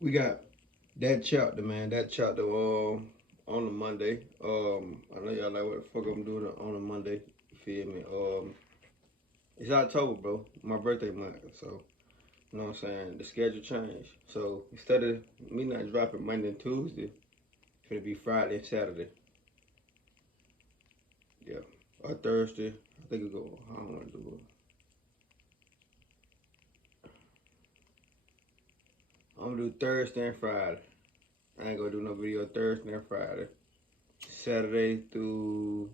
We got that chapter, man. That chapter on a Monday. I know y'all like what the fuck I'm doing on a Monday. You feel me? It's October, bro. My birthday month. So you know what I'm saying? The schedule changed. So instead of me not dropping Monday and Tuesday, it's gonna be Friday and Saturday. Yeah. Or Thursday. I think it go. I don't want to do it. I'm gonna do Thursday and Friday. I ain't gonna do no video Thursday and Friday. Saturday through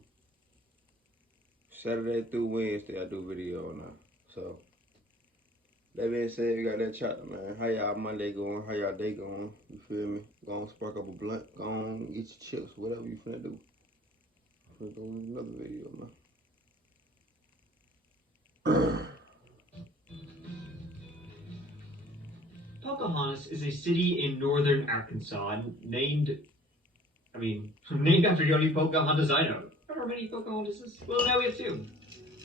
Wednesday I do video now. So that being said, we got that chapter, man. How y'all Monday going? How y'all day going? You feel me? Go on, spark up a blunt. Go on, eat your chips, whatever you finna do. Finna go with another video, man. Pocahontas is a city in northern Arkansas named, named after the only Pocahontas I know. How many Pocahontases? Well, now we have two.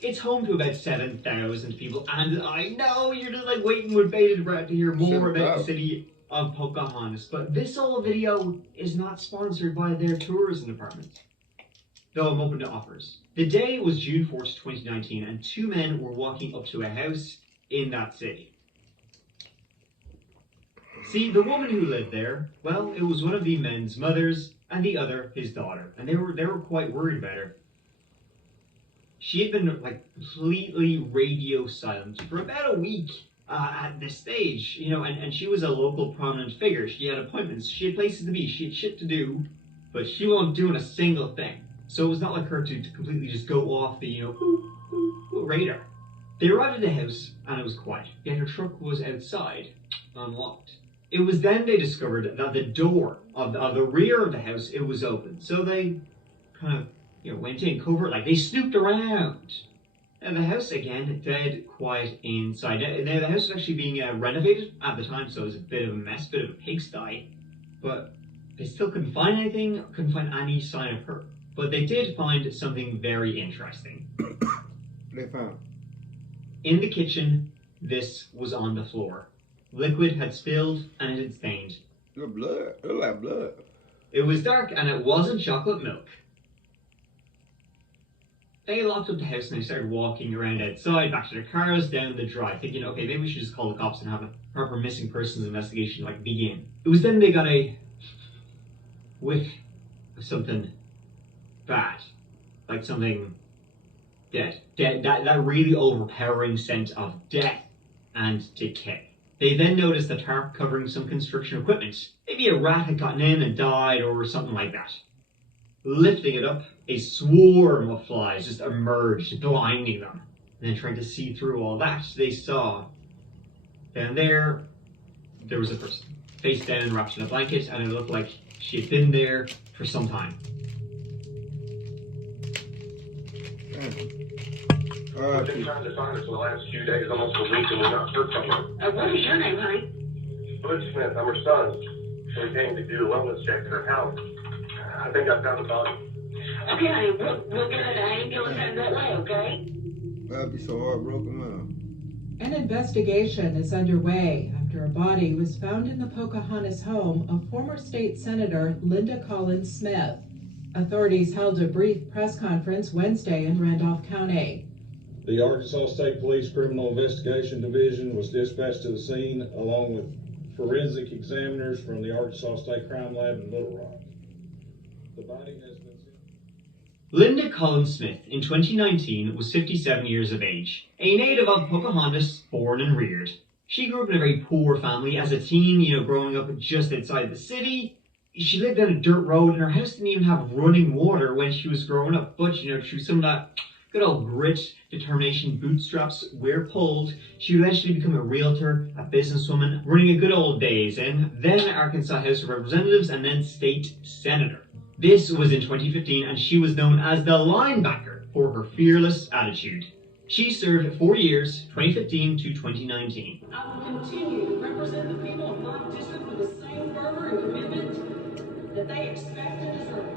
It's home to about 7,000 people, and I know you're just like waiting with bated breath to hear more about the city of Pocahontas, but this whole video is not sponsored by their tourism department, though I'm open to offers. The day was June 4th, 2019, and two men were walking up to a house in that city. See, the woman who lived there, well, it was one of the men's mothers, and the other his daughter, and they were quite worried about her. She had been like completely radio silent for about a week at this stage, and she was a local prominent figure. She had appointments, she had places to be, she had shit to do, but she wasn't doing a single thing. So it was not like her to completely just go off the, radar. They arrived at the house, and it was quiet, yet her truck was outside, unlocked. It was then they discovered that the door of the rear of the house, it was open. So they kind of, went in covert, like they snooped around. And the house, again, dead quiet inside. Now, the house was actually being renovated at the time, so it was a bit of a mess, bit of a pigsty. But they still couldn't find anything, couldn't find any sign of her. But they did find something very interesting. They found. In the kitchen, this was on the floor. Liquid had spilled and it had stained. Look blood. It looked like blood. It was dark and it wasn't chocolate milk. They locked up the house and they started walking around outside, back to their cars, down the drive, thinking, okay, maybe we should just call the cops and have a proper missing persons investigation, begin. It was then they got a whiff of something bad, like something dead. That really overpowering scent of death and decay. They then noticed the tarp covering some construction equipment. Maybe a rat had gotten in and died or something like that. Lifting it up, a swarm of flies just emerged, blinding them. And then trying to see through all that, they saw down there was a person, face down, wrapped in a blanket, and it looked like she had been there for some time. I've been trying to find her for the last few days, almost a week, and we've not heard from her. What is your name, honey? Luke Smith, I'm her son. We came to do a wellness check at her house. I think I found the body. Okay, honey, we'll get an ambulance out that way, okay? That'd be so heartbroken, man. An investigation is underway after a body was found in the Pocahontas home of former state senator Linda Collins Smith. Authorities held a brief press conference Wednesday in Randolph County. The Arkansas State Police Criminal Investigation Division was dispatched to the scene along with forensic examiners from the Arkansas State Crime Lab in Little Rock. The body has been seen. Linda Collins Smith, in 2019, was 57 years of age, a native of Pocahontas, born and reared. She grew up in a very poor family as a teen, growing up just outside the city. She lived on a dirt road and her house didn't even have running water when she was growing up. But, through some of that good old grit, determination, bootstraps were pulled, she would eventually become a realtor, a businesswoman, running a good old days in, then Arkansas House of Representatives, and then state senator. This was in 2015, and she was known as the linebacker for her fearless attitude. She served 4 years, 2015 to 2019. I will continue to represent the people of my district with the same fervor and commitment that they expect and deserve.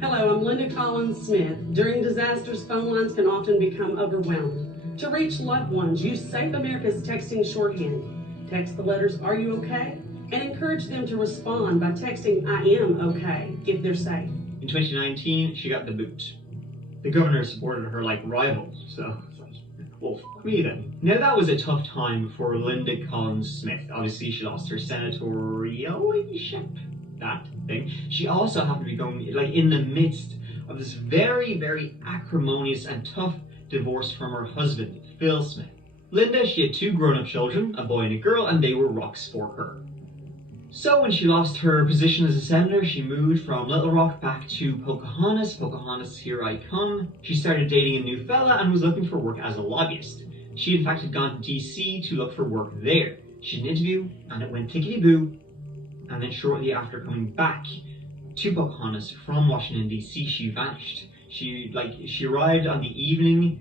Hello, I'm Linda Collins Smith. During disasters, phone lines can often become overwhelmed. To reach loved ones, use Safe America's texting shorthand. Text the letters, "Are you okay?" and encourage them to respond by texting, "I am okay," if they're safe. In 2019, she got the boot. The governor supported her like rivals, so it's like, well, fuck me then. Now that was a tough time for Linda Collins Smith. Obviously, she lost her senatorialship, that thing. She also happened to be going like in the midst of this very, very acrimonious and tough divorce from her husband, Phil Smith. Linda, she had 2 grown-up children, a boy and a girl, and they were rocks for her. So when she lost her position as a senator, she moved from Little Rock back to Pocahontas. Pocahontas, here I come. She started dating a new fella and was looking for work as a lobbyist. She in fact had gone to DC to look for work there. She had an interview and it went tickety-boo. And then shortly after coming back to Pocahontas from Washington DC, she vanished. She arrived on the evening.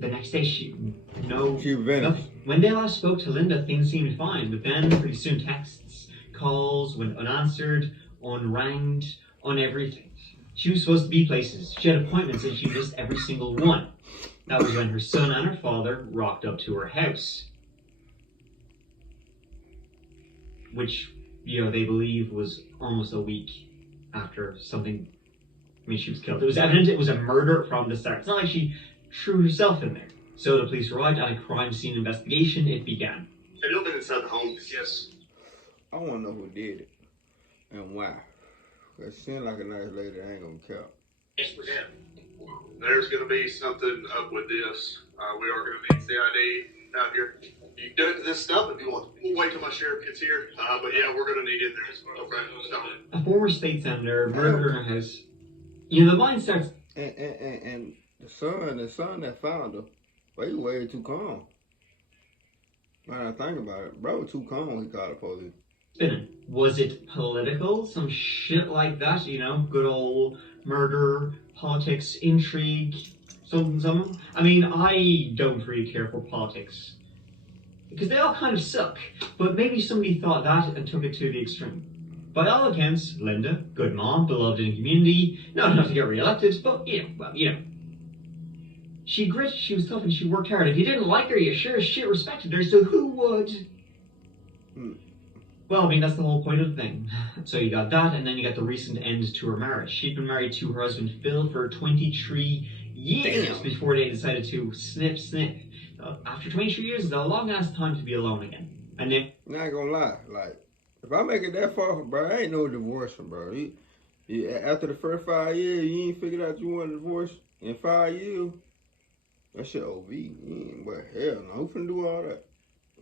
The next day, she vanished. When they last spoke to Linda, things seemed fine, but then pretty soon texts, calls went unanswered, unranged, on everything. She was supposed to be places. She had appointments and she missed every single one. That was when her son and her father rocked up to her house, which, they believe was almost a week after something. She was killed. It was evident it was a murder from the start. It's not like she threw herself in there. So the police arrived and a crime scene investigation, it began. Have you all been inside the home? Yes. I want to know who did it and why. It seemed like a nice lady. I ain't gonna care. Yes, we have. There's going to be something up with this. We are going to need CID out here. You can do it to this stuff if you want. We'll wait till my sheriff gets here. But yeah, we're going to need it there. Okay, stop it. A former state senator murdered in her house. The mind starts. And the son that found her, well, he way too calm. When I think about it, bro, too calm. He called the police. Spinning. Was it political? Some shit like that? Good old murder, politics, intrigue, something. I don't really care for politics because they all kind of suck. But maybe somebody thought that and took it to the extreme. By all accounts, Linda, good mom, beloved in the community, not enough to get re-elected, but she grit, she was tough, and she worked hard. If you didn't like her, you sure as shit respected her, so who would? Well, that's the whole point of the thing. So you got that, and then you got the recent end to her marriage. She'd been married to her husband Phil for 23 years before they decided to snip. After 23 years, it's a long-ass time to be alone again. And then... Not gonna lie, if I make it that far, bro, I ain't no divorcing, bro. After the first 5 years, you ain't figured out you want a divorce in 5 years. That shit OV. But hell no, who finna do all that?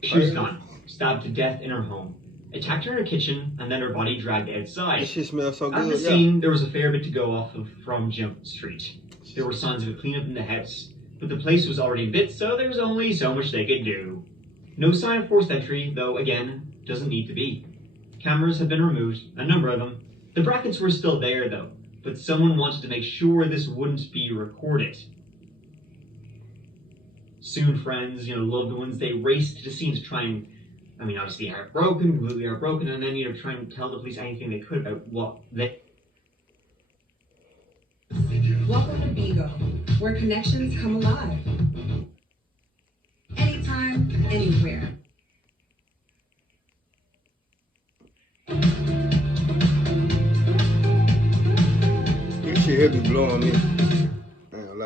She was gone, stabbed to death in her home, attacked her in her kitchen, and then her body dragged outside. This shit smells so good. At the scene, there was a fair bit to go off of from Jump Street. There were signs of a cleanup in the house, but the place was already in bits, so there was only so much they could do. No sign of forced entry, though, again, doesn't need to be. Cameras had been removed, a number of them. The brackets were still there, though, but someone wanted to make sure this wouldn't be recorded. Soon, friends, loved ones, they raced to the scene to try and, obviously completely heartbroken, and then, try and tell the police anything they could about what they... Welcome to Bigo, where connections come alive. Anytime, anywhere. This shit heavy blowing me.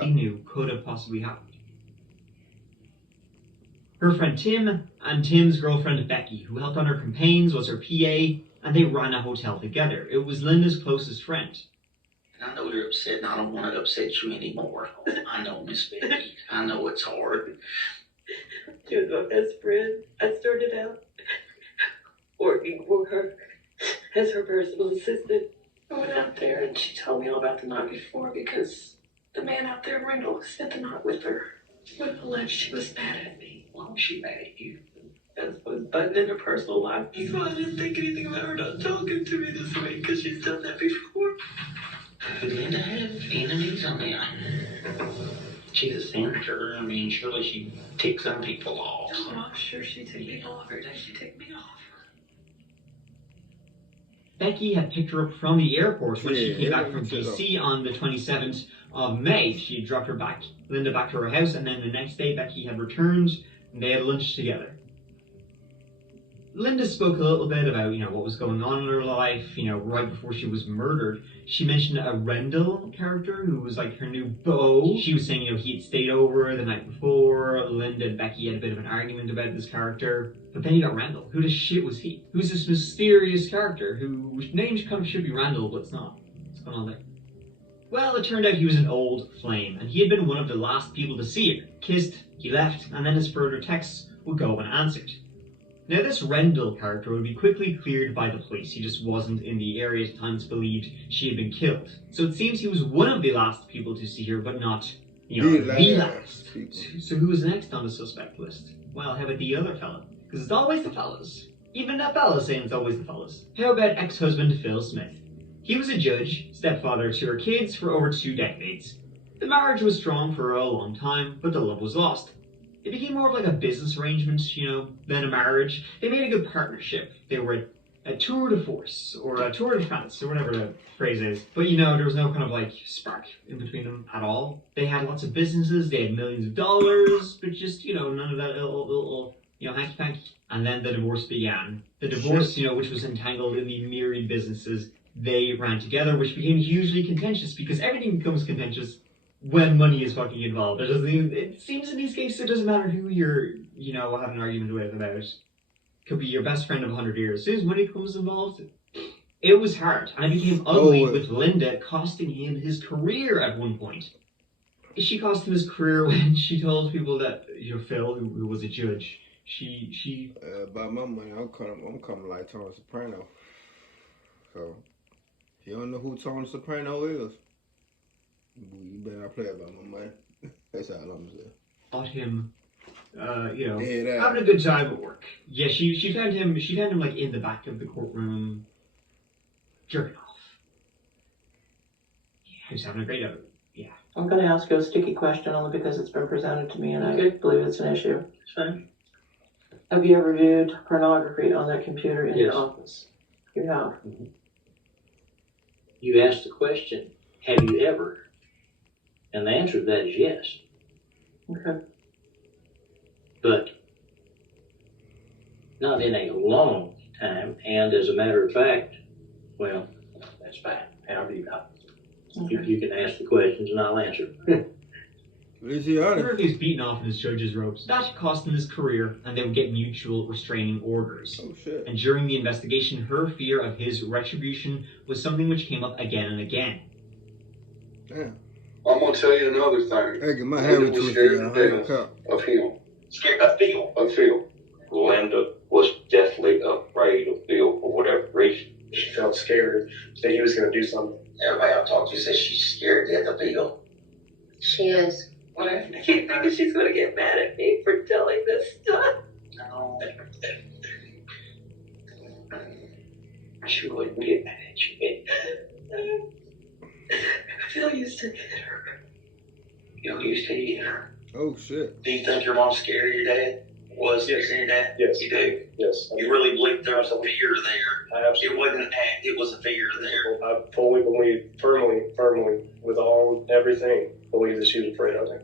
He knew could have possibly happened. Her friend Tim and Tim's girlfriend Becky, who helped on her campaigns, was her PA, and they ran a hotel together. It was Linda's closest friend. I know you're upset, and I don't want to upset you anymore. I know, Miss Becky. I know it's hard. She was my best friend. I started out working for her as her personal assistant. I went out there, and she told me all about the night before because the man out there, Randall, spent the night with her. When alleged she was mad at me. Why was she mad at you? That's what's button in her personal life. So I didn't think anything about her not talking to me this way because she's done that before. Did Linda have enemies? She's a senator. Surely she ticked some people off. Oh, I'm sure she ticked me off every day. She ticked me off. Becky had picked her up from the airport when she came back from DC on the 27th of May. She had dropped Linda back to her house, and then the next day Becky had returned, and they had lunch together. Linda spoke a little bit about, what was going on in her life, right before she was murdered. She mentioned a Rendell character who was like her new beau. She was saying, he had stayed over the night before. Linda and Becky had a bit of an argument about this character. But then you got Rendell. Who the shit was he? Who's this mysterious character whose name kind of should be Randall, but it's not. What's going on there? Well, it turned out he was an old flame, and he had been one of the last people to see her. Kissed, he left, and then his further texts would go unanswered. Now, this Rendell character would be quickly cleared by the police. He just wasn't in the area at times believed she had been killed. So it seems he was one of the last people to see her, but not, the last. So who was next on the suspect list? Well, how about the other fella? Because it's always the fellas. Even that fella's saying it's always the fellas. How about ex-husband Phil Smith? He was a judge, stepfather to her kids for over 2 decades. The marriage was strong for a long time, but the love was lost. It became more of like a business arrangement, than a marriage. They made a good partnership. They were a tour de force, or a tour de France, or whatever the phrase is. But there was no kind of like spark in between them at all. They had lots of businesses, they had millions of dollars, but just, none of that little hanky-panky. And then the divorce began. The divorce, which was entangled in the myriad businesses they ran together, which became hugely contentious because everything becomes contentious when money is fucking involved. It seems in these cases it doesn't matter who you're, having an argument with about it. Could be your best friend of 100 years. As soon as money comes involved, it was hard. And it became ugly with Linda costing him his career at one point. She cost him his career when she told people that, Phil, who was a judge, she by my money, I'm coming like Tony Soprano. So, if you don't know who Tony Soprano is, you better not play about my money. That's all I'm saying. Bought him, having a good time at work. Yeah, she found him like in the back of the courtroom, jerking off. Yeah, he was having a great time. Yeah. I'm going to ask you a sticky question only because it's been presented to me and I believe it's an issue. It's fine. Have you ever viewed pornography on that computer in your office? You have. Mm-hmm. You asked the question, have you ever? And the answer to that is yes. Okay. But not in a long time, and as a matter of fact, well, that's fine. However you got it. You can ask the questions and I'll answer. Murphy was beaten off in his judge's robes. That cost him his career, and they would get mutual restraining orders. Oh, shit. And during the investigation, her fear of his retribution was something which came up again and again. Damn. I'm gonna tell you another thing. Hey, get my hair Linda was scared to death of him. Scared of Phil? Of Phil. Linda was deathly afraid of Phil for whatever reason. She felt scared that he was going to do something. Everybody I've talked to says she's scared to death of Phil. She is. I keep thinking she's going to get mad at me for telling this stuff. No. She wouldn't get mad at you. Phil used to hit her. Phil used to hit her. Oh, shit. Do you think your mom's scared of your dad? Was scared of your dad? Yes. You do? Yes. You really believe there was a fear there? I absolutely. It wasn't an act, it was a fear there. I fully believe, firmly, with everything, believe that she was afraid of him.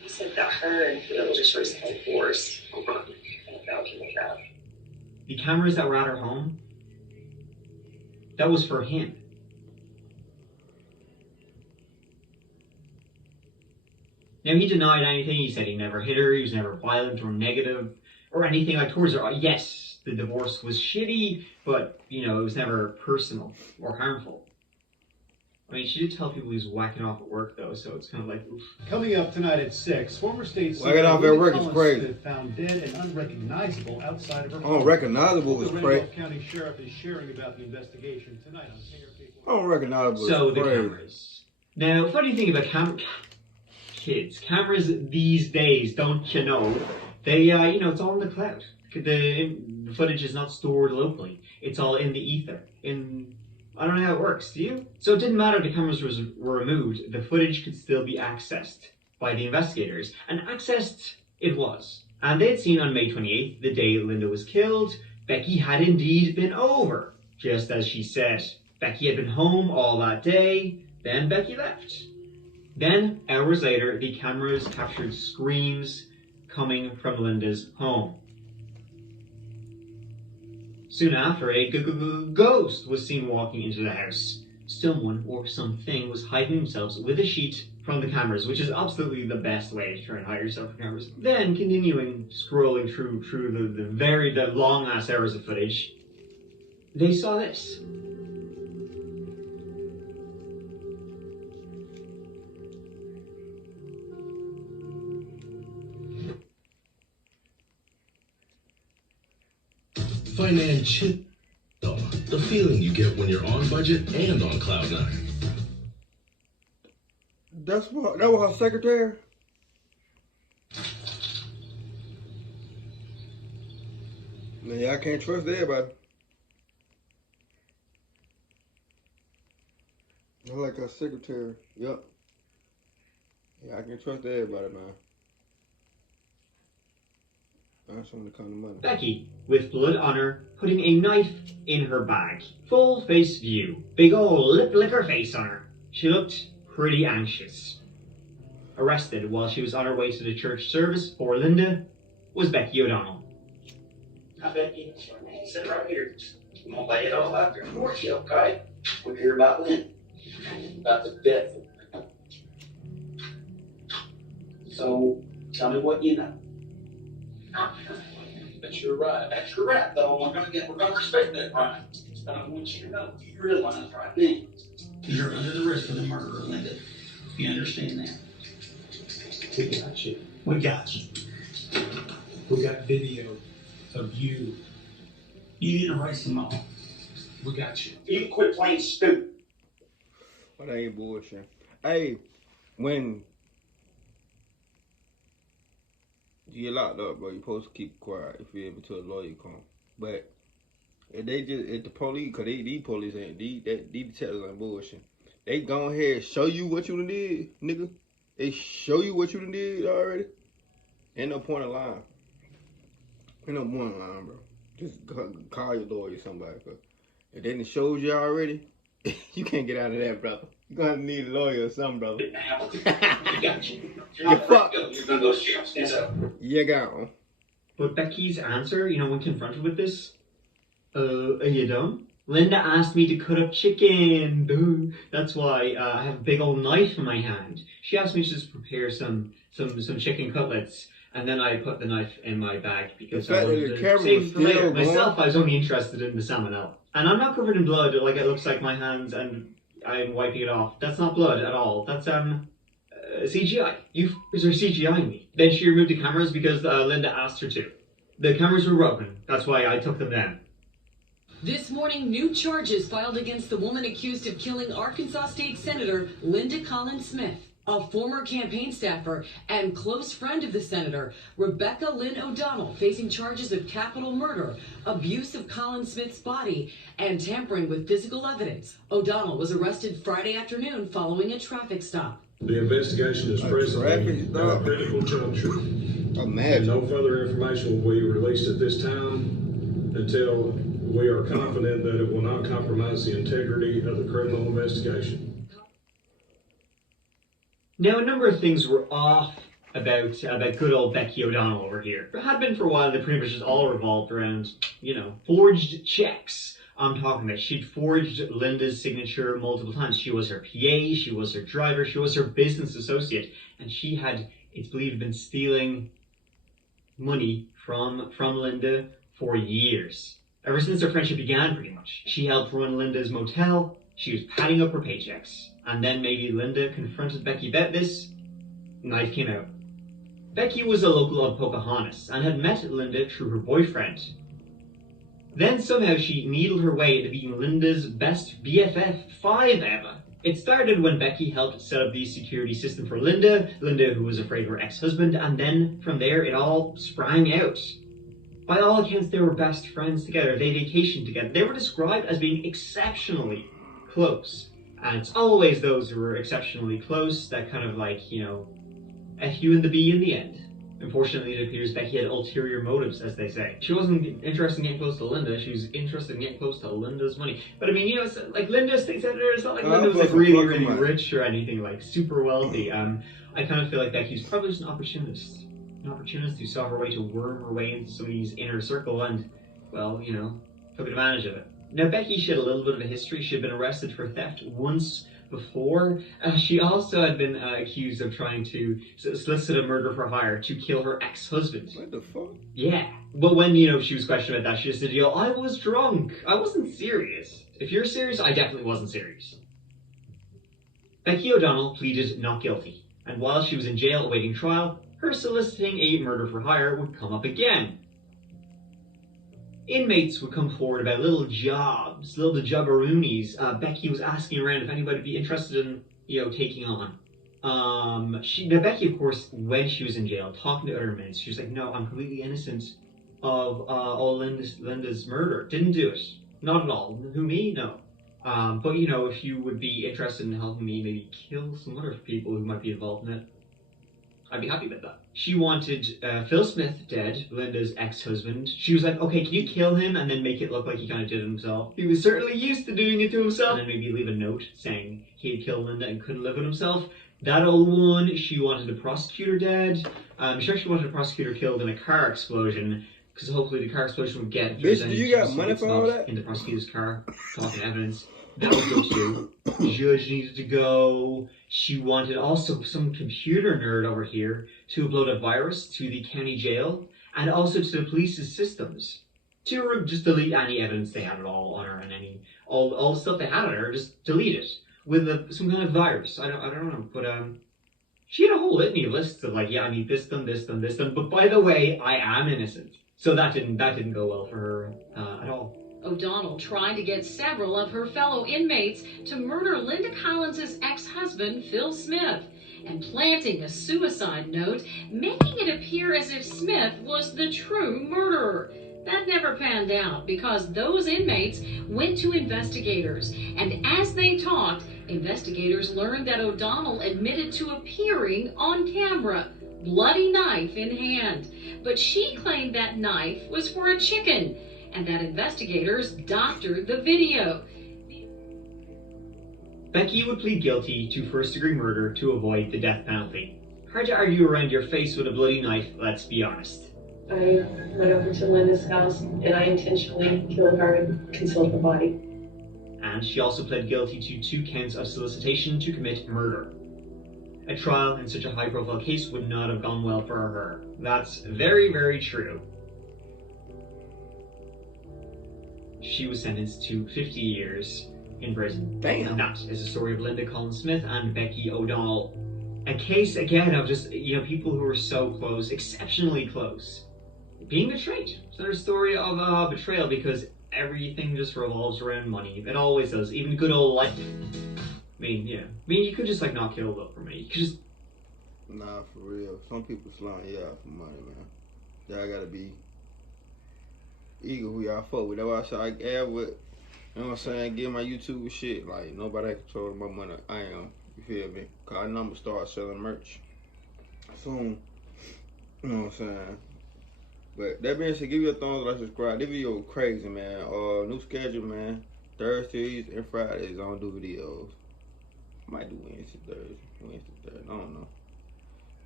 He said that her and Phil just recently divorced. The cameras that were at her home, that was for him. Now, he denied anything. He said he never hit her. He was never violent or negative or anything like towards her. Yes, the divorce was shitty, but, it was never personal or harmful. I mean, she did tell people he was whacking off at work, though, so it's kind of like, oof. Coming up tonight at 6, former state whacking off at work is crazy. Found dead and unrecognizable outside of her home. Unrecognizable was The crazy. Randolph County Sheriff is sharing about the investigation tonight on KRP. Unrecognizable So is the crazy. cameras. Now, funny thing about cameras these days, don't you know? They, it's all in the cloud. The footage is not stored locally. It's all in the ether. I don't know how it works, do you? So it didn't matter the cameras were removed. The footage could still be accessed by the investigators. And accessed it was. And they had seen on May 28th, the day Linda was killed, Becky had indeed been over. Just as she said. Becky had been home all that day. Then Becky left. Then, hours later, the cameras captured screams coming from Linda's home. Soon after, a ghost was seen walking into the house. Someone or something was hiding themselves with a sheet from the cameras, which is absolutely the best way to try and hide yourself from cameras. Then, continuing scrolling through the long ass hours of footage, they saw this. Financial. The feeling you get when you're on budget and on cloud nine. That was her secretary. Man, I can't trust everybody. I like her secretary. Yep. Yeah, I can trust everybody, man. I just want to come to money. Becky, with blood on her, putting a knife in her bag. Full face view. Big ol' lip licker face on her. She looked pretty anxious. Arrested while she was on her way to the church service for Linda was Becky O'Donnell. I bet you sit right here. I'm gonna lay it all out there for you, okay? We're here about Linda. About the death. So tell me what you know. But you're right. That's your right, though. We're gonna respect that right. But I want you to know, you realize right now, you're under the risk of the murder of Linda. You understand that? We got you. We got you. We got video of you. You didn't erase them all. We got you. You quit playing stupid. But that ain't bullshit. Hey, when you get locked up, bro, you're supposed to keep quiet if you're able to a lawyer come. But if the police, cause these police ain't these detectives ain't bullshit. They go ahead and show you what you done did, nigga. They show you what you done did already. Ain't no point in lying. Ain't no point in lying, bro. Just call your lawyer or somebody. Cause if they done showed you already, you can't get out of that, brother. You're gonna need a lawyer or something, brother. We got you. You're fucked. You're gonna go shit. Stand up. You gone. But Becky's answer, when confronted with this, are you done? Linda asked me to cut up chicken. Duh. That's why I have a big old knife in my hand. She asked me to just prepare some chicken cutlets, and then I put the knife in my bag because I wanted to save it for later. Myself, I was only interested in the salmonella. And I'm not covered in blood like it looks like my hands and I'm wiping it off. That's not blood at all. That's CGI. You f***ers are CGIing me. Then she removed the cameras because Linda asked her to. The cameras were broken. That's why I took them down. This morning, new charges filed against the woman accused of killing Arkansas State Senator Linda Collins Smith. A former campaign staffer and close friend of the senator, Rebecca Lynn O'Donnell, facing charges of capital murder, abuse of Collins Smith's body, and tampering with physical evidence. O'Donnell was arrested Friday afternoon following a traffic stop. The investigation is presently at a critical juncture. And no further information will be released at this time until we are confident that it will not compromise the integrity of the criminal investigation. Now, a number of things were off about good old Becky O'Donnell over here. It had been for a while. They pretty much just all revolved around, forged checks. I'm talking about she'd forged Linda's signature multiple times. She was her PA, she was her driver, she was her business associate, and she had, it's believed, been stealing money from Linda for years. Ever since their friendship began, pretty much. She helped run Linda's motel. She was padding up her paychecks. And then maybe Linda confronted Becky about this. Knife came out. Becky was a local of Pocahontas and had met Linda through her boyfriend. Then somehow she needled her way into being Linda's best BFF5 ever. It started when Becky helped set up the security system for Linda, who was afraid of her ex-husband, and then from there it all sprang out. By all accounts, they were best friends together. They vacationed together. They were described as being exceptionally close. And it's always those who are exceptionally close that kind of F you and the B in the end. Unfortunately, it appears Becky had ulterior motives, as they say. She wasn't interested in getting close to Linda, she was interested in getting close to Linda's money. But I mean, it's like Linda's state senator, it's not like Linda was really, really rich or anything, super wealthy. I kind of feel like Becky's probably just an opportunist. An opportunist who saw her way to worm her way into somebody's inner circle and, took advantage of it. Now, Becky, she had a little bit of a history. She had been arrested for theft once before. She also had been accused of trying to solicit a murder for hire to kill her ex-husband. What the fuck? Yeah. But when, she was questioned about that, she just said, I was drunk. I wasn't serious. If you're serious, I definitely wasn't serious. Becky O'Donnell pleaded not guilty. And while she was in jail awaiting trial, her soliciting a murder for hire would come up again. Inmates would come forward about little jobs, little jobberoonies. Becky was asking around if anybody would be interested in, taking on. Now Becky, of course, when she was in jail, talking to other men, she was like, no, I'm completely innocent of all Linda's murder. Didn't do it. Not at all. Who, me? No. But, if you would be interested in helping me maybe kill some other people who might be involved in it, I'd be happy about that. She wanted Phil Smith dead, Linda's ex-husband. She was like, okay, can you kill him and then make it look like he kind of did it himself? He was certainly used to doing it to himself. And then maybe leave a note saying he had killed Linda and couldn't live with himself. That old one, she wanted the prosecutor dead. I'm sure she wanted the prosecutor killed in a car explosion, because hopefully the car explosion would get... Bitch, do you got money for all that? In the prosecutor's car, talking evidence. That was good too. The judge needed to go. She wanted also some computer nerd over here to upload a virus to the county jail and also to the police's systems to just delete any evidence they had at all on her and all the stuff they had on her, just delete it with some kind of virus. I don't know, but she had a whole litany of lists of like, yeah, I need this done, this done, this done. But by the way, I am innocent. So that didn't go well for her at all. O'Donnell tried to get several of her fellow inmates to murder Linda Collins' ex-husband, Phil Smith, and planting a suicide note, making it appear as if Smith was the true murderer. That never panned out because those inmates went to investigators, and as they talked, investigators learned that O'Donnell admitted to appearing on camera, bloody knife in hand. But she claimed that knife was for a chicken, and that investigators doctored the video. Becky would plead guilty to first-degree murder to avoid the death penalty. Hard to argue around your face with a bloody knife, let's be honest. I went over to Linda's house and I intentionally killed her and concealed her body. And she also pled guilty to 2 counts of solicitation to commit murder. A trial in such a high-profile case would not have gone well for her. That's very, very true. She was sentenced to 50 years in prison. Damn. And that is the story of Linda Collins Smith and Becky O'Donnell. A case, again, of just, people who are so close, exceptionally close, being betrayed. It's another story of betrayal because everything just revolves around money. It always does, even good old life. You could just, not kill them for money. You could just... Nah, for real. Some people slime you out for money, man. Y'all gotta be eager who y'all fuck with. That's why I said I add with, you know what I'm saying, get my YouTube shit. Like, nobody controlling my money. I am. You feel me? Cause I know I'm gonna start selling merch soon. You know what I'm saying? But that being said, give you a thumbs up, subscribe. This video was crazy, man. New schedule, man. Thursdays and Fridays I don't do videos. I might do Wednesday, Thursday. I don't know.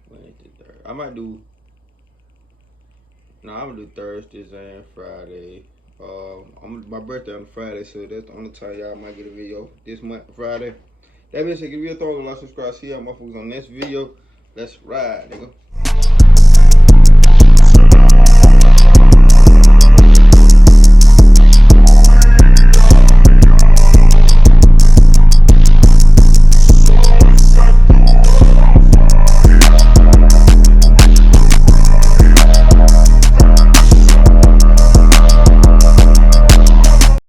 Wednesday, Thursday. I might do. No, I'm gonna do Thursdays and Friday. My birthday on Friday, so that's the only time y'all might get a video this month, Friday. That being said, give you a thumbs up, subscribe, see y'all motherfuckers on next video. Let's ride, nigga.